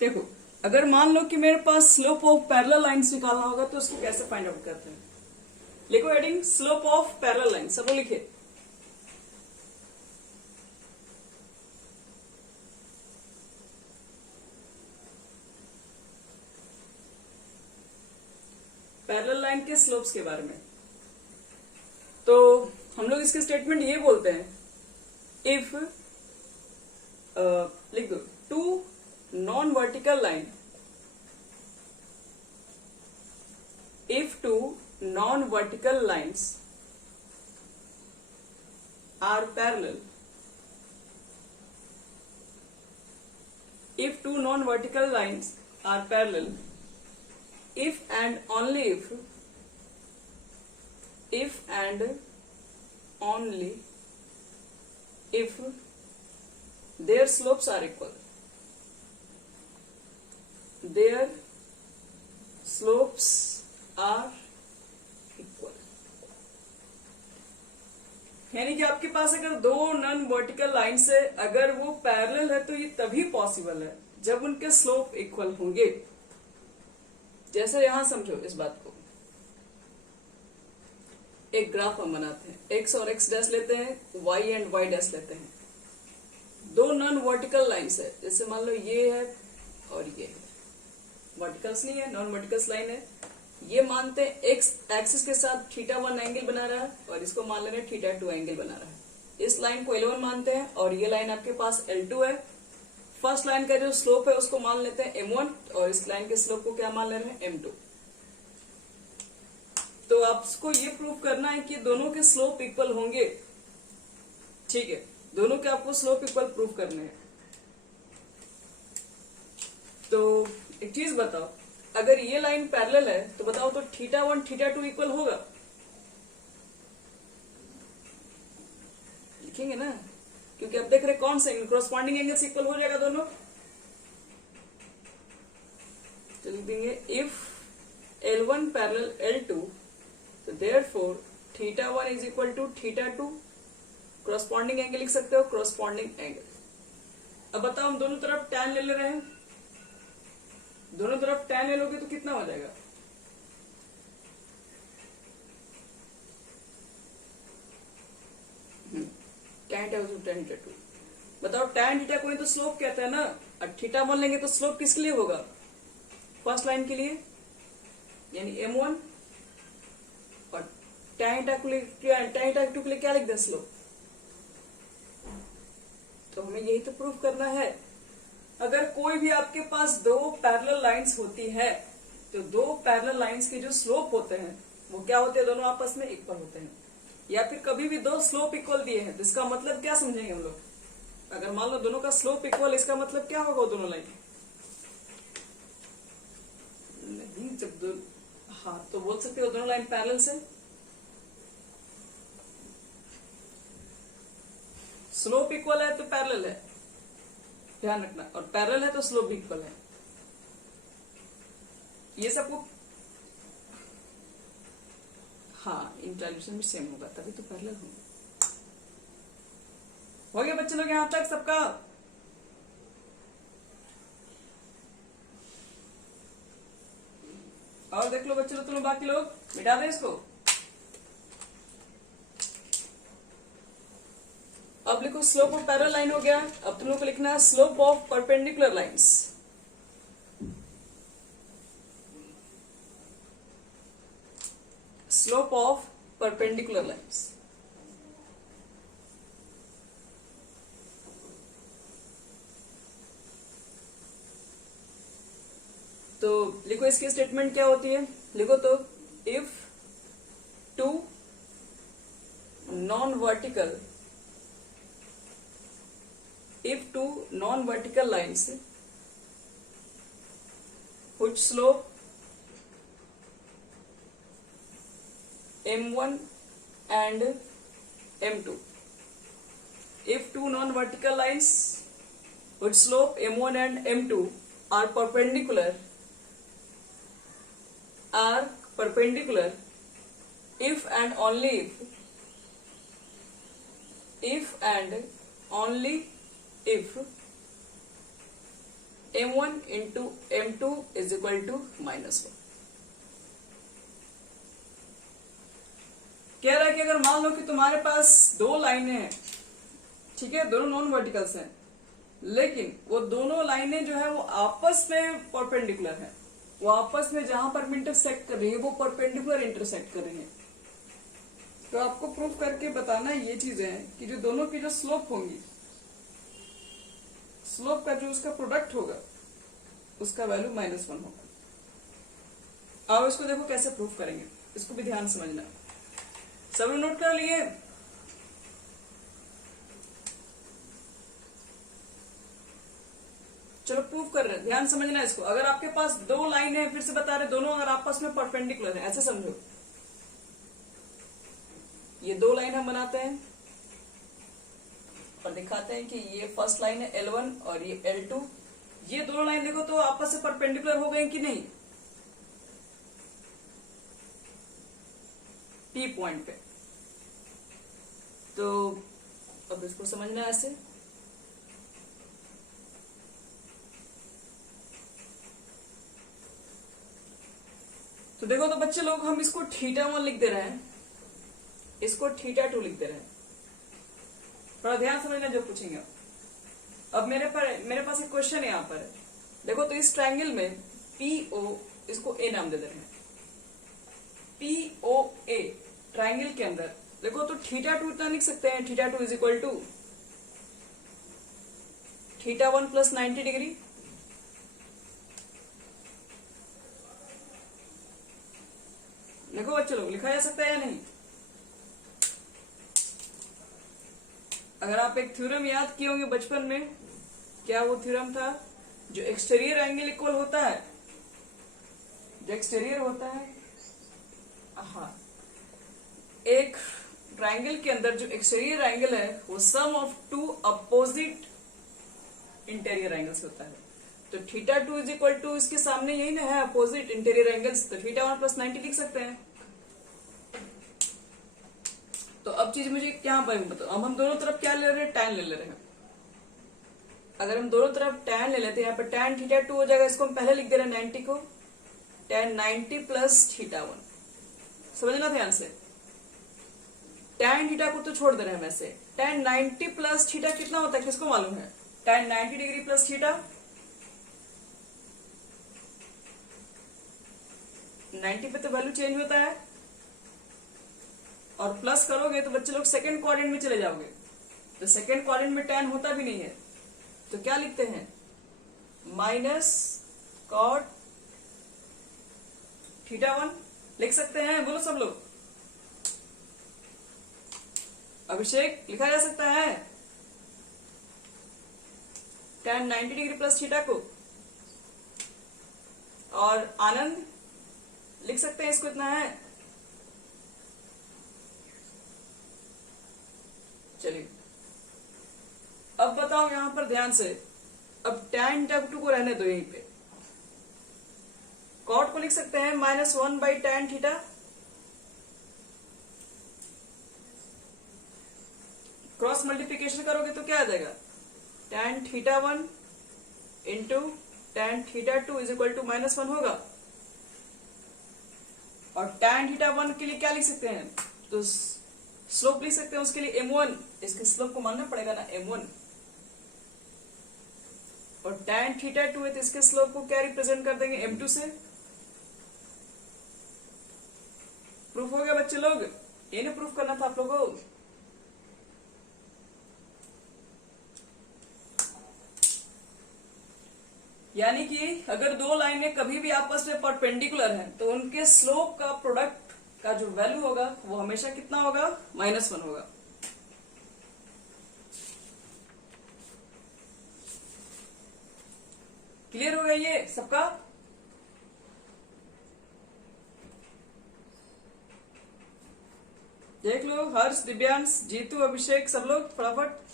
देखो, अगर मान लो कि मेरे पास स्लोप ऑफ पैरेलल लाइंस निकालना होगा तो उसको कैसे फाइंड आउट करते हैं। लिखो heading slope of parallel line, सब लिखे। पैरेलल लाइन के स्लोप्स के बारे में तो हम लोग इसके स्टेटमेंट ये बोलते हैं, इफ लिख दो, two non vertical line, if two non-vertical lines are parallel, if two non-vertical lines are parallel, if and only if and only if their slopes are equal, their slopes are equal. यानी कि आपके पास अगर दो non vertical line से अगर वो parallel है तो ये तभी पॉसिबल है जब उनके स्लोप इक्वल होंगे। जैसे यहां समझो इस बात को, एक ग्राफ हम बनाते हैं, एक्स और एक्स डैश लेते हैं, वाई एंड वाई डैश लेते हैं। दो नॉन वर्टिकल लाइन्स है, जैसे मान लो ये है और ये है, वर्टिकल्स नहीं है, नॉन वर्टिकल्स लाइन है। ये मानते हैं एक्स एक्सिस के साथ θ1 एंगल बना रहा है और इसको मान ले रहे हैं θ2 एंगल बना रहा है। इस लाइन को L1 मानते हैं और ये लाइन आपके पास L2 है। फर्स्ट लाइन का जो स्लोप है उसको मान लेते हैं M1 और इस लाइन के स्लोप को क्या मान ले रहे हैं M2। तो आपको ये प्रूव करना है कि दोनों के स्लोप इक्वल होंगे। ठीक है, दोनों के आपको स्लोप इक्वल प्रूव करने हैं। तो एक चीज बताओ, अगर ये लाइन पैरेलल है तो बताओ तो θ1 θ2 इक्वल होगा? लिखेंगे ना, क्योंकि अब देख रहे कौन से क्रॉसपॉन्डिंग एंगल से इक्वल हो जाएगा दोनों। तो लिख देंगे इफ L1 पैरेलल L2 तो therefore θ1 is equal to θ2। Corresponding angle लिख सकते हो, क्रॉसपॉन्डिंग एंगल। अब बताओ, हम दोनों तरफ tan ले रहे हैं, दोनों तरफ tan ले लोगे तो कितना हो जाएगा? tan θ2। बताओ, tan θ को तो स्लोप कहते हैं ना, और θ1 लेंगे तो स्लोप किसके लिए होगा? फर्स्ट लाइन के लिए, यानी M1, और tan θ2 के लिए क्या लिख दें? स्लोप। तो हमें यही तो प्रूफ करना है। अगर कोई भी आपके पास दो पैरेलल लाइंस होती है तो दो पैरेलल लाइंस के जो स्लोप होते हैं वो क्या होते हैं? दोनों आपस में इक्वल होते हैं। या फिर कभी भी दो स्लोप इक्वल दिए हैं तो इसका मतलब क्या समझेंगे हम लोग? अगर मान लो दोनों का स्लोप इक्वल, इसका मतलब क्या होगा? दोनों लाइन नहीं, जब दो, हाँ तो बोल सकते हो दोनों लाइन पैरेलल से। स्लोप इक्वल है तो पैरेलल है, ध्यान रखना, और पैरेलल है तो स्लोप भी इक्वल है। ये सबको, हाँ, इंटरसेक्शन भी सेम होगा तभी तो पैरेलल होंगे। हो गया बच्चे लोग यहां तक सबका? और देख लो बच्चे लोग, तुम बाकी लोग मिटा दे इसको। अब लिखो स्लोप ऑफ पैरेलल लाइन हो गया। अब तुम लोग को लिखना है slope of perpendicular lines. Slope of perpendicular lines. तो लिखो इसकी स्टेटमेंट क्या होती है। लिखो तो, if two non vertical if two non-vertical lines which slope M1 and M2, if two non-vertical lines which slope M1 and M2 are perpendicular if and only if m1 into m2 is equal to -1। कह रहा है कि अगर मान लो कि तुम्हारे पास दो लाइनें हैं, ठीक है, दोनों नॉन वर्टिकल्स हैं, लेकिन वो दोनों लाइनें जो है वो आपस में परपेंडिकुलर है, वो आपस में जहां पर इंटरसेक्ट कर रही है वो परपेंडिकुलर इंटरसेक्ट कर रही है। तो आपको प्रूफ करके बताना ये चीजें हैं कि जो दोनों की जो स्लोप होंगी, स्लोप का जो उसका प्रोडक्ट होगा उसका वैल्यू -1 होगा। अब इसको देखो कैसे प्रूफ करेंगे, इसको भी ध्यान समझना। सब लोग नोट कर लिए? चलो प्रूफ कर रहे हैं, ध्यान समझना इसको। अगर आपके पास दो लाइन है, फिर से बता रहे, दोनों अगर आपस में परपेंडिकुलर है, ऐसे समझो, ये दो लाइन हम बनाते हैं और दिखाते हैं कि ये फर्स्ट लाइन है L1 और ये L2। ये दोनों लाइन देखो तो आपस से परपेंडिकुलर हो गए कि नहीं, T पॉइंट पे। तो अब इसको समझना है ऐसे। तो देखो तो बच्चे लोग, हम इसको θ1 लिख दे रहे हैं, इसको θ2 लिख दे रहे हैं। थोड़ा ध्यान समझना जो पूछेंगे। अब मेरे पास एक क्वेश्चन है यहाँ पर। देखो तो इस ट्रायंगल में PO, इसको A नाम दे दे रहे हैं। POA ट्रायंगल के अंदर देखो तो θ2 इतना लिख सकते हैं, θ2 is equal to θ1 plus 90 degree. देखो बच्चे लोग, लिखा जा सकता है या नहीं? अगर आप एक थ्योरम याद किए होंगे बचपन में, क्या वो थ्योरम था? जो एक्सटीरियर एंगल इक्वल होता है, जो एक्सटीरियर होता है, हाँ, एक ट्रायंगल के अंदर जो एक्सटीरियर एंगल है वो sum of two opposite interior angles होता है। तो θ2 इज इक्वल टू, इसके सामने यही ना है अपोजिट इंटीरियर एंगल्स, तो θ1 प्लस 90 लिख सकते हैं। तो अब चीज मुझे क्या बताओ, अब हम दोनों तरफ क्या ले रहे हैं? tan ले रहे हैं। अगर हम दोनों तरफ tan ले लेते हैं, यहाँ पर tan θ2 हो जाएगा, इसको हम पहले लिख दे रहे हैं 90 को, tan 90 प्लस θ1। समझना ध्यान से, tan θ को तो छोड़ दे रहे हैं वैसे। tan 90 प्लस θ कितना होता है, किसको मालूम है? tan 90 डिग्री प्लस θ, 90 पे तो वैल्यू चेंज होता है, और प्लस करोगे तो बच्चे लोग सेकंड क्वाड्रेंट में चले जाओगे, तो सेकंड क्वाड्रेंट में tan होता भी नहीं है, तो क्या लिखते हैं? माइनस कॉट θ1 लिख सकते हैं, बोलो सब लोग। अभिषेक, लिखा जा सकता है tan 90 डिग्री प्लस θ को? और आनंद लिख सकते हैं, इसको इतना है। चलिए अब बताओ यहां पर ध्यान से, अब tan θ2 को रहने दो यहीं पे, कॉट को लिख सकते हैं -1 बाई tan θ। क्रॉस मल्टीप्लीकेशन करोगे तो क्या आ जाएगा? tan θ1 into tan θ2 is equal to -1 होगा। और tan θ1 के लिए क्या लिख सकते हैं? तो स्लोप लिख सकते हैं उसके लिए m1, इसके स्लोप को मानना पड़ेगा ना m1। और tan θ2 है तो इसके स्लोप को क्या रिप्रेजेंट कर देंगे? m2 से। प्रूफ हो गया बच्चे लोग? ये नहीं प्रूफ करना था आप लोगों को। यानी कि अगर दो लाइनें कभी भी आपस में परपेंडिकुलर हैं तो उनके स्लोप का प्रोडक्ट का जो वैल्यू होगा वो हमेशा कितना होगा? -1 होगा। क्लियर हो गया ये सबका? देख लो, हर्ष, दिव्यांश, जीतू, अभिषेक, सब लोग फटाफट।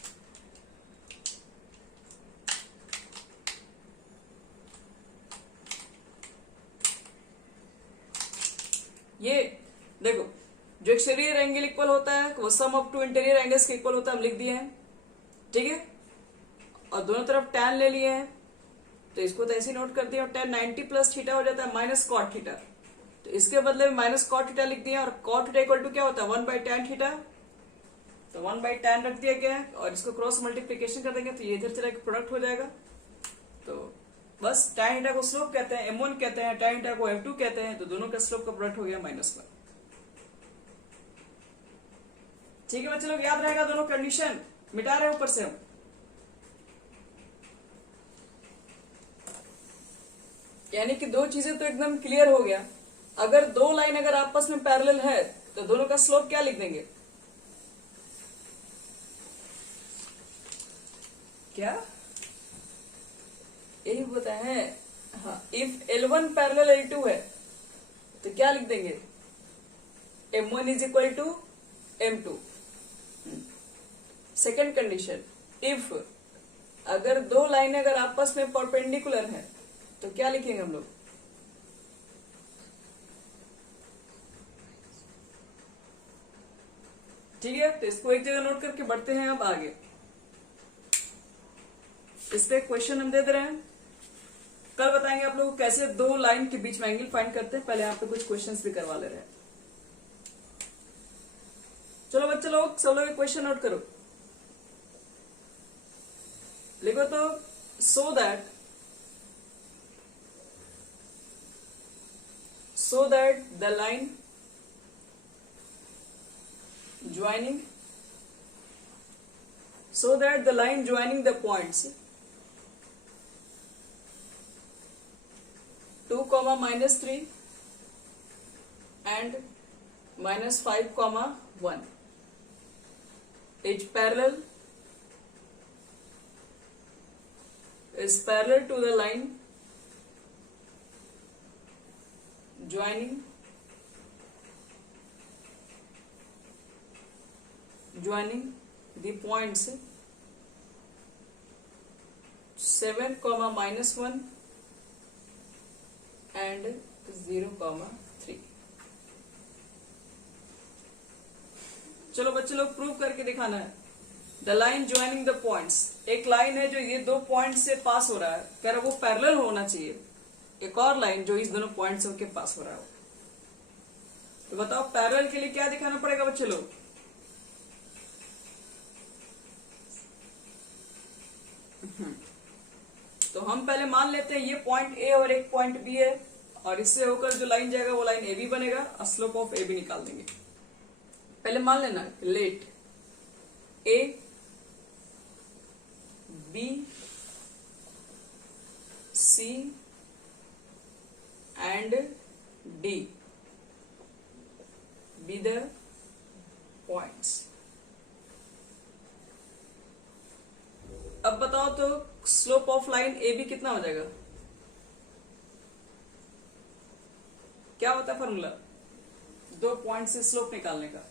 ये देखो, जो एक्सटीरियर एंगल इक्वल होता है वो sum of to interior angles के इक्वल होता है, हम लिख दिए हैं, ठीक है। और दोनों तरफ tan ले लिए हैं, तो इसको तो ऐसे नोट कर दिया और tan 90 प्लस थीटा हो जाता है माइनस कॉट थीटा। तो इसके बदले में माइनस कॉट थीटा लिख दिया और कॉट थीटा इक्वल टू क्या होता है 1/tan थीटा। तो 1/tan रख दिया गया है और इसको क्रॉस मल्टीप्लीकेशन कर देंगे तो ये इधर चला के प्रोडक्ट हो जाएगा। तो बस tan थीटा को स्लोप कहते हैं, m1 कहते हैं, tan थीटा को m2 कहते हैं। तो दोनों का स्लोप का प्रोडक्ट हो गया -1। ठीक है बच्चे लोग, याद रहेगा दोनों कंडीशन। मिटा रहे ऊपर से हम। यानी कि दो चीजें तो एकदम क्लियर हो गया। अगर दो लाइन अगर आपस में पैरेलल है तो दोनों का स्लोप क्या लिख देंगे? क्या यही बताया है? हाँ, इफ L1 पैरेलल L2 है तो क्या लिख देंगे? M1 is equal to M2। Second condition, if अगर दो लाइनें अगर आपस में परपेंडिकुलर है तो क्या लिखेंगे हम लोग? ठीक है, तो इसको एक जगह नोट करके बढ़ते हैं अब आगे। इस पे क्वेश्चन हम दे दे रहे हैं। कल बताएंगे आप लोगों को कैसे दो लाइन के बीच में एंगल फाइंड करते हैं। पहले यहाँ पे कुछ क्वेश्चंस भी करवा ले रहे हैं। चलो बच्चे लोग सब लोग क्वेश्चन नोट करो, लिखो तो so that the line joining the points 2, -3 and -5, 1 is parallel to the line joining the points 7, -1 and 0, 3। चलो बच्चे लोग प्रूव करके दिखाना है। The line joining the points, एक लाइन है जो ये दो पॉइंट से पास हो रहा है, कह रहा वो पैरेलल होना चाहिए। एक और लाइन जो इस दोनों पॉइंट से होकर पास हो रहा है। तो बताओ पैरेलल के लिए क्या दिखाना पड़ेगा बच्चे लोग? तो हम पहले मान लेते हैं ये पॉइंट ए और एक पॉइंट बी है और इससे होकर जो लाइन जाएगा वो लाइन ए बी बनेगा और स्लोप ऑफ ए बी निकाल देंगे। पहले मान लेना let A B C and D be the points. अब बताओ तो slope of line A B कितना हो जाएगा? क्या होता है फॉर्मूला दो पॉइंट से स्लोप निकालने का?